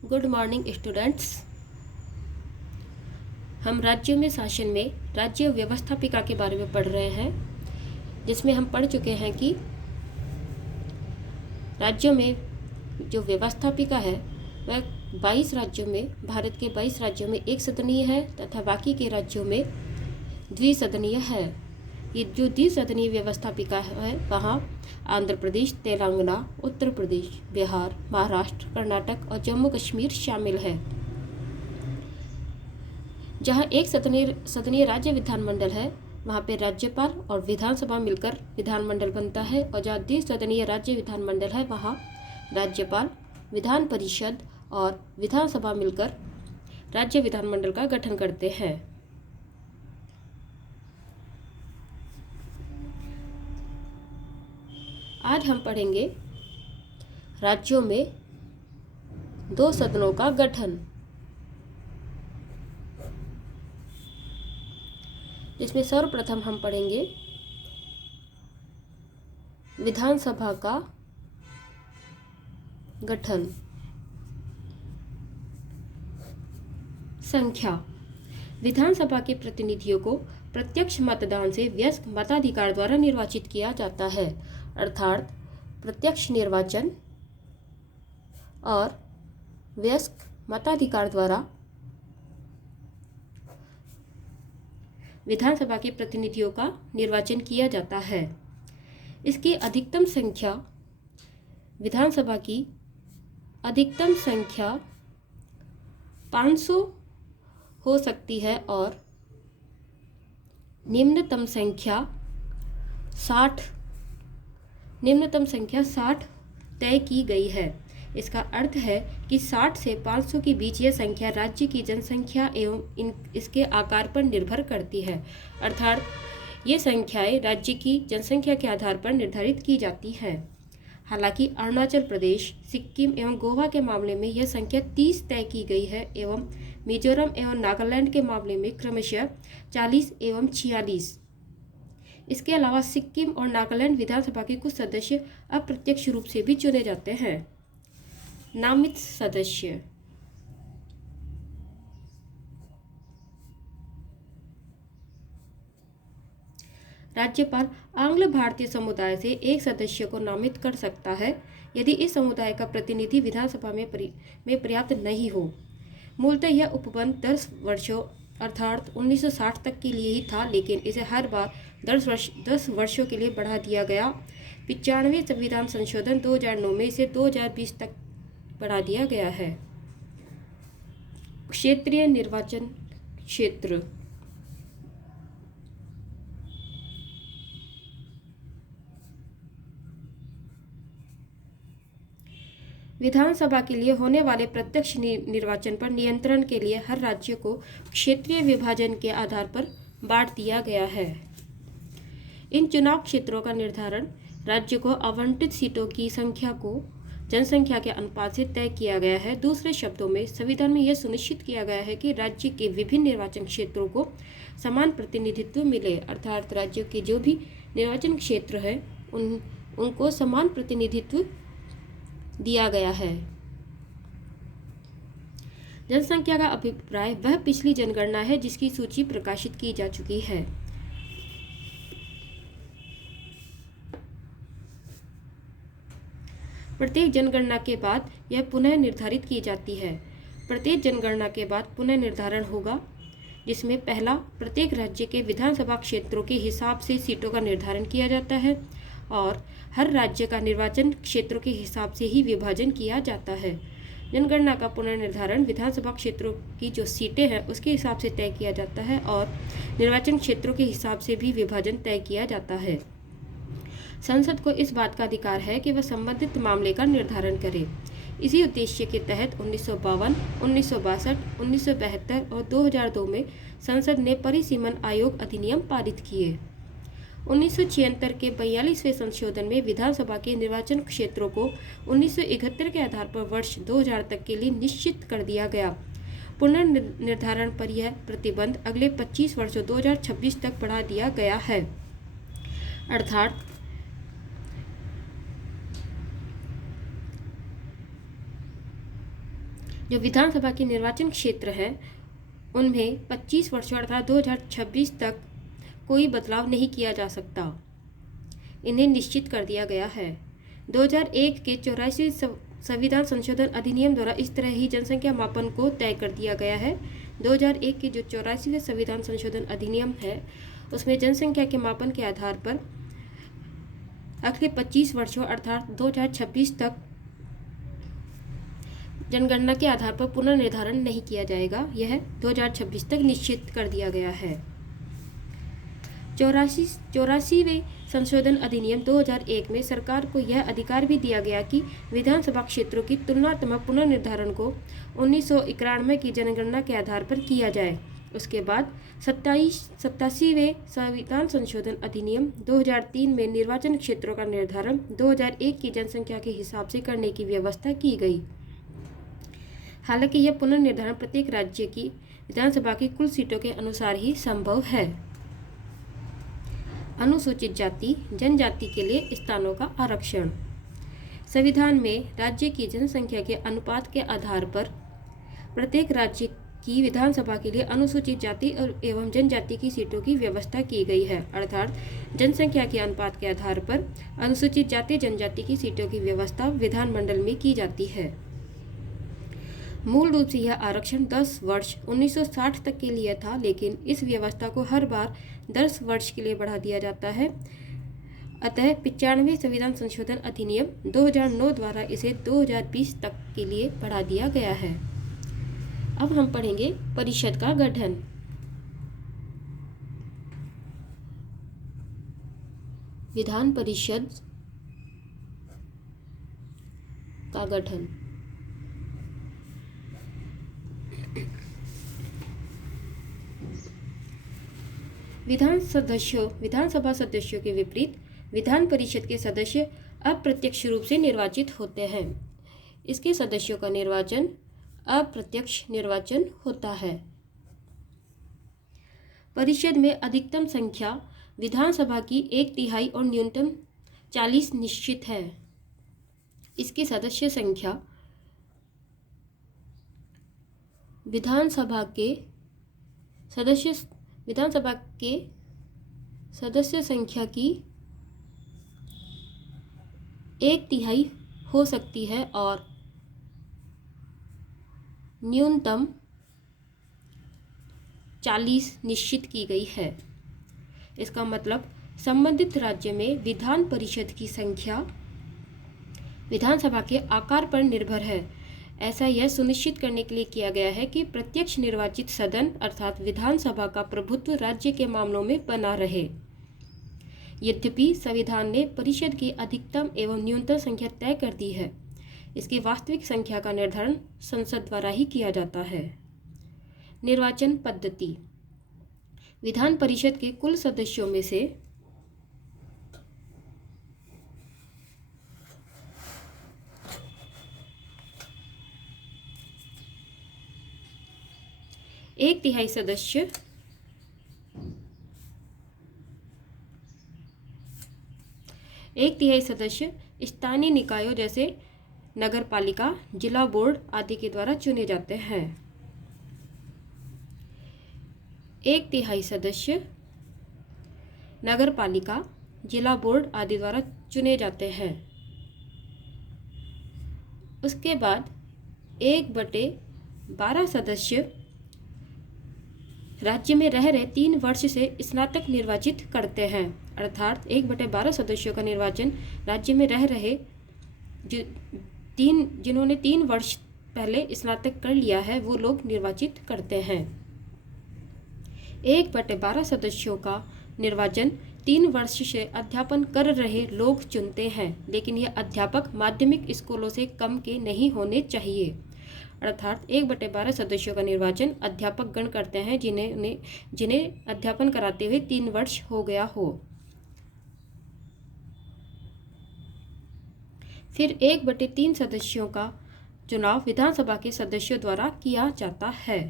Good morning students. हम राज्यों में शासन में राज्य व्यवस्थापिका के बारे में पढ़ रहे हैं, जिसमें हम पढ़ चुके हैं कि राज्यों में जो व्यवस्थापिका है वह 22 राज्यों में, भारत के 22 राज्यों में एक सदनीय है तथा बाकी के राज्यों में द्विसदनीय है। ये जो द्विसदनीय व्यवस्थापिका है वहाँ आंध्र प्रदेश, तेलंगाना, उत्तर प्रदेश, बिहार, महाराष्ट्र, कर्नाटक और जम्मू कश्मीर शामिल है। जहाँ एक सदनीय राज्य विधानमंडल है वहाँ पे राज्यपाल और विधानसभा मिलकर विधानमंडल बनता है, और जहाँ द्विसदनीय राज्य विधानमंडल है वहाँ राज्यपाल, विधान परिषद और विधानसभा मिलकर राज्य विधानमंडल का गठन करते हैं। आज हम पढ़ेंगे राज्यों में दो सदनों का गठन, जिसमें सर्वप्रथम हम पढ़ेंगे विधानसभा का गठन। संख्या। विधानसभा के प्रतिनिधियों को प्रत्यक्ष मतदान से वयस्क मताधिकार द्वारा निर्वाचित किया जाता है, अर्थात प्रत्यक्ष निर्वाचन और वयस्क मताधिकार द्वारा विधानसभा के प्रतिनिधियों का निर्वाचन किया जाता है। इसकी अधिकतम संख्या, विधानसभा की अधिकतम संख्या 500 हो सकती है और निम्नतम संख्या 60 तय की गई है। इसका अर्थ है कि 60 से 500 के बीच यह संख्या राज्य की जनसंख्या एवं इसके आकार पर निर्भर करती है, अर्थात ये संख्याएं राज्य की जनसंख्या के आधार पर निर्धारित की जाती हैं। हालांकि अरुणाचल प्रदेश, सिक्किम एवं गोवा के मामले में यह संख्या 30 तय की गई है एवं मिजोरम एवं नागालैंड के मामले में क्रमशः 40 एवं 46। इसके अलावा सिक्किम और नागालैंड विधानसभा के कुछ सदस्य अप्रत्यक्ष रूप से भी चुने जाते हैं। नामित सदस्य। राज्यपाल आंग्ल भारतीय समुदाय से एक सदस्य को नामित कर सकता है यदि इस समुदाय का प्रतिनिधि विधानसभा में पर्याप्त नहीं हो। मूलतः यह उपबंध 10 वर्षों अर्थात 1960 तक के लिए ही था, लेकिन इसे हर बार 10 वर्षों के लिए बढ़ा दिया गया। 95वें संविधान संशोधन 2009 में इसे 2020 तक बढ़ा दिया गया है। क्षेत्रीय निर्वाचन क्षेत्र। विधानसभा के लिए होने वाले प्रत्यक्ष निर्वाचन पर नियंत्रण के लिए हर राज्य को क्षेत्रीय विभाजन के आधार पर बांट दिया गया है। इन चुनाव क्षेत्रों का निर्धारण राज्य को आवंटित सीटों की संख्या को जनसंख्या के अनुपात से तय किया गया है। दूसरे शब्दों में संविधान में यह सुनिश्चित किया गया है कि राज्य के विभिन्न निर्वाचन क्षेत्रों को समान प्रतिनिधित्व मिले, अर्थात राज्य के जो भी निर्वाचन क्षेत्र है उनको समान प्रतिनिधित्व दिया गया है। जनसंख्या का अभिप्राय वह पिछली जनगणना है जिसकी सूची प्रकाशित की जा चुकी है। प्रत्येक जनगणना के बाद यह पुनः निर्धारित की जाती है। प्रत्येक जनगणना के बाद पुनः निर्धारण होगा, जिसमें पहला प्रत्येक राज्य के विधानसभा क्षेत्रों के हिसाब से सीटों का निर्धारण किया जाता है और हर राज्य का निर्वाचन क्षेत्रों के हिसाब से ही विभाजन किया जाता है। जनगणना का पुनर्निर्धारण विधानसभा क्षेत्रों की जो सीटें हैं उसके हिसाब से तय किया जाता है और निर्वाचन क्षेत्रों के हिसाब से भी विभाजन तय किया जाता है। संसद को इस बात का अधिकार है कि वह संबंधित मामले का निर्धारण करे। इसी उद्देश्य के तहत 1952, 1962, 1972 और 2002 में संसद ने परिसीमन आयोग अधिनियम पारित किए। 1976 के 42वें संशोधन में विधानसभा के निर्वाचन क्षेत्रों को 1971 के आधार पर वर्ष 2000 तक के लिए निश्चित कर दिया गया। पुनर्निर्धारण पर यह प्रतिबंध अगले 25 वर्षों 2026 तक बढ़ा दिया गया है, अर्थात जो विधानसभा के निर्वाचन क्षेत्र हैं उनमें 25 वर्षों अर्थात 2026 तक कोई बदलाव नहीं किया जा सकता, इन्हें निश्चित कर दिया गया है। 2001 के 84वें संविधान संशोधन अधिनियम द्वारा इस तरह ही जनसंख्या मापन को तय कर दिया गया है। 2001 के जो 84वें संविधान संशोधन अधिनियम है उसमें जनसंख्या के मापन के आधार पर अगले 25 वर्षों अर्थात 2026 तक जनगणना के आधार पर पुनर्निर्धारण नहीं किया जाएगा, यह 2026 तक निश्चित कर दिया गया है। 84वें संशोधन अधिनियम 2001 में सरकार को यह अधिकार भी दिया गया कि विधानसभा क्षेत्रों की तुलनात्मक पुनर्निर्धारण को 1991 की जनगणना के आधार पर किया जाए। उसके बाद 87वें संविधान संशोधन अधिनियम 2003 में निर्वाचन क्षेत्रों का निर्धारण 2001 की जनसंख्या के हिसाब से करने की व्यवस्था की गई। हालांकि यह पुनर्निर्धारण प्रत्येक राज्य की विधानसभा की कुल सीटों के अनुसार ही संभव है। अनुसूचित जाति जनजाति के लिए स्थानों का आरक्षण। संविधान में राज्य की जनसंख्या के अनुपात के आधार पर प्रत्येक राज्य की विधानसभा के लिए अनुसूचित जाति और एवं जनजाति की सीटों की व्यवस्था की गई है, अर्थात जनसंख्या के अनुपात के आधार पर अनुसूचित जाति जनजाति की सीटों की व्यवस्था विधानमंडल में की जाती है। मूल रूप से यह आरक्षण 10 वर्ष 1960 तक के लिए था, लेकिन इस व्यवस्था को हर बार 10 वर्ष के लिए बढ़ा दिया जाता है। अतः 95वें संविधान संशोधन अधिनियम 2009 द्वारा इसे 2020 तक के लिए बढ़ा दिया गया है। अब हम पढ़ेंगे परिषद का गठन। विधान परिषद का गठन। विधानसभा सदस्यों के विपरीत विधान परिषद के सदस्य अप्रत्यक्ष रूप से निर्वाचित होते हैं। इसके सदस्यों का निर्वाचन अप्रत्यक्ष निर्वाचन होता है। परिषद में अधिकतम संख्या विधानसभा की 1/3 और न्यूनतम 40 निश्चित है। इसकी सदस्य संख्या विधानसभा के सदस्य संख्या की 1/3 हो सकती है और न्यूनतम 40 निश्चित की गई है। इसका मतलब संबंधित राज्य में विधान परिषद की संख्या विधानसभा के आकार पर निर्भर है। ऐसा यह सुनिश्चित करने के लिए किया गया है कि प्रत्यक्ष निर्वाचित सदन अर्थात विधानसभा का प्रभुत्व राज्य के मामलों में बना रहे। यद्यपि संविधान ने परिषद की अधिकतम एवं न्यूनतम संख्या तय कर दी है, इसकी वास्तविक संख्या का निर्धारण संसद द्वारा ही किया जाता है। निर्वाचन पद्धति। विधान परिषद के कुल सदस्यों में से एक तिहाई सदस्य स्थानीय निकायों जैसे नगर पालिका, जिला बोर्ड आदि के द्वारा चुने जाते हैं। 1/3 सदस्य नगर पालिका, जिला बोर्ड आदि द्वारा चुने जाते हैं। उसके बाद 1/12 सदस्य राज्य में रह रहे 3 वर्ष से स्नातक निर्वाचित करते हैं, अर्थात 1/12 सदस्यों का निर्वाचन राज्य में रह रहे जिन्होंने 3 वर्ष पहले स्नातक कर लिया है वो लोग निर्वाचित करते हैं। 1/12 सदस्यों का निर्वाचन 3 वर्ष से अध्यापन कर रहे लोग चुनते हैं, लेकिन यह अध्यापक माध्यमिक स्कूलों से कम के नहीं होने चाहिए। अर्थात 1/12 सदस्यों का निर्वाचन अध्यापक गण करते हैं जिन्हें अध्यापन कराते हुए 3 वर्ष हो गया हो। फिर 1/3 सदस्यों का चुनाव विधानसभा के सदस्यों द्वारा किया जाता है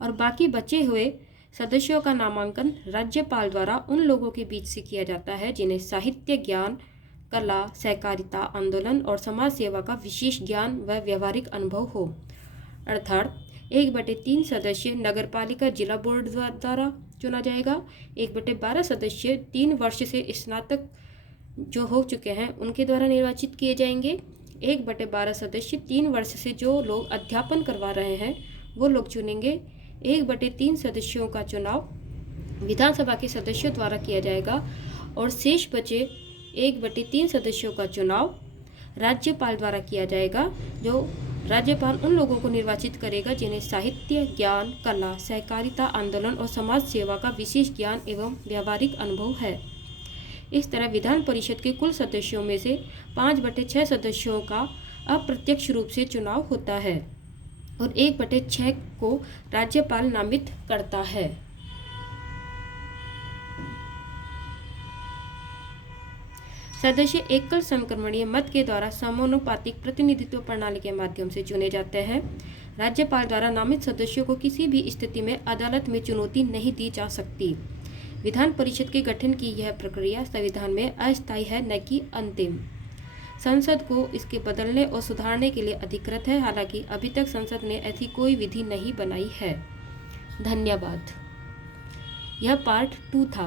और बाकी बचे हुए सदस्यों का नामांकन राज्यपाल द्वारा उन लोगों के बीच से किया जाता है जिन्हें साहित्य ज्ञान, कला, सहकारिता आंदोलन और समाज सेवा का विशेष ज्ञान व व्यावहारिक अनुभव हो। अर्थात 1/3 सदस्य नगरपालिका जिला बोर्ड द्वारा चुना जाएगा। 1/12 सदस्य 3 वर्ष से स्नातक जो हो चुके हैं उनके द्वारा निर्वाचित किए जाएंगे। 1/12 सदस्य 3 वर्ष से जो लोग अध्यापन करवा रहे हैं वो लोग चुनेंगे। 1/3 सदस्यों का चुनाव विधानसभा के सदस्यों द्वारा किया जाएगा और शेष बचे 1/3 सदस्यों का चुनाव राज्यपाल द्वारा किया जाएगा। जो राज्यपाल उन लोगों को निर्वाचित करेगा जिन्हें साहित्य, ज्ञान, कला, सहकारिता आंदोलन और समाज सेवा का विशेष ज्ञान एवं व्यावहारिक अनुभव है। इस तरह विधान परिषद के कुल सदस्यों में से 5/6 सदस्यों का अप्रत्यक्ष रूप से चुनाव होता है और 1/6 को राज्यपाल नामित करता है। सदस्य एकल समक्रमणीय मत के द्वारा समानुपातिक प्रतिनिधित्व प्रणाली के माध्यम से चुने जाते हैं। राज्यपाल द्वारा नामित सदस्यों को किसी भी स्थिति में अदालत में चुनौती नहीं दी जा सकती। विधान परिषद के गठन की यह प्रक्रिया संविधान में अस्थायी है, न कि अंतिम। संसद को इसके बदलने और सुधारने के लिए अधिकृत है। हालांकि अभी तक संसद ने ऐसी कोई विधि नहीं बनाई है। धन्यवाद। यह पार्ट 2 था।